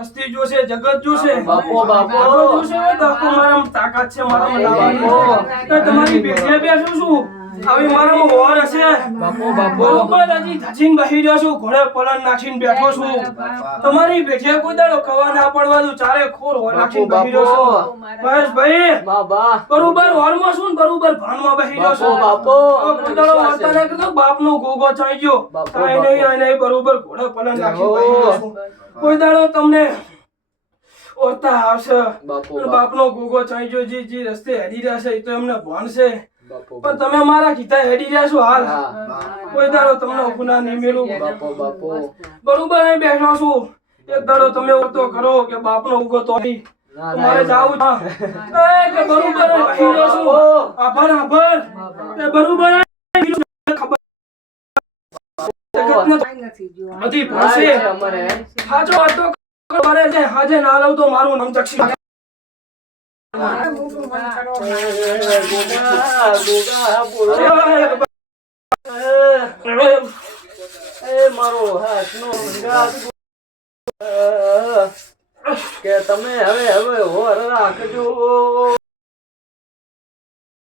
વસ્તી જોશે જગત જોશે. બાપો, બાપો. જોશે તાકાત છે મારા તમારી પેઢીએ બેસું છું. આવી મારામાં વર હશે બાપો ધજીને રહ્યો છું ઘોડે પલન નાખીને બેઠો છું. તમારી ભેજે કોઈ દાડો કવા ના પડવા દઉં ચારે ખોર વર નાખીને બહી રહ્યો છું. મહેશભાઈ બાબા. બરોબર વરમાં છું ને બરોબર ભાનમાં બેસી રહ્યો છું. બાપો. કોઈ દાડો વાર્તા ના કરતો બાપનો ગોગો થઈ ગયો. બાપો, નહીં બાપો. નહીં બરોબર ઘોડે પલન નાખીને બહી રહ્યો છું. કોઈ દાડો તમને ઓરતા આવશે. બાપ નો બાપનો ગોગો ચાઈ ગયો જે જે રસ્તે હેડી રહ્યા છે એ તો એમને ભણશે પણ તમે મારા કીધા હેડી રહ્યા છો હાલ. કોઈ દાડો તમને ગુના નહીં બાપો બાપો. બરોબર અહીં બેઠો છું. એક દાડો તમે ઓરતો કરો કે બાપનો ઉગો તો મારે જાવું છે. કે બરોબર અહીં રહ્યો છું. આભાર આભાર. એ બરોબર બધી ભાષે હાજો વાતો કરે. હાજે ના લઉં તો મારું નામ ચક્ષી મારો હાથનો અંગાત. કે તમે હવે હવે હોર રાખજો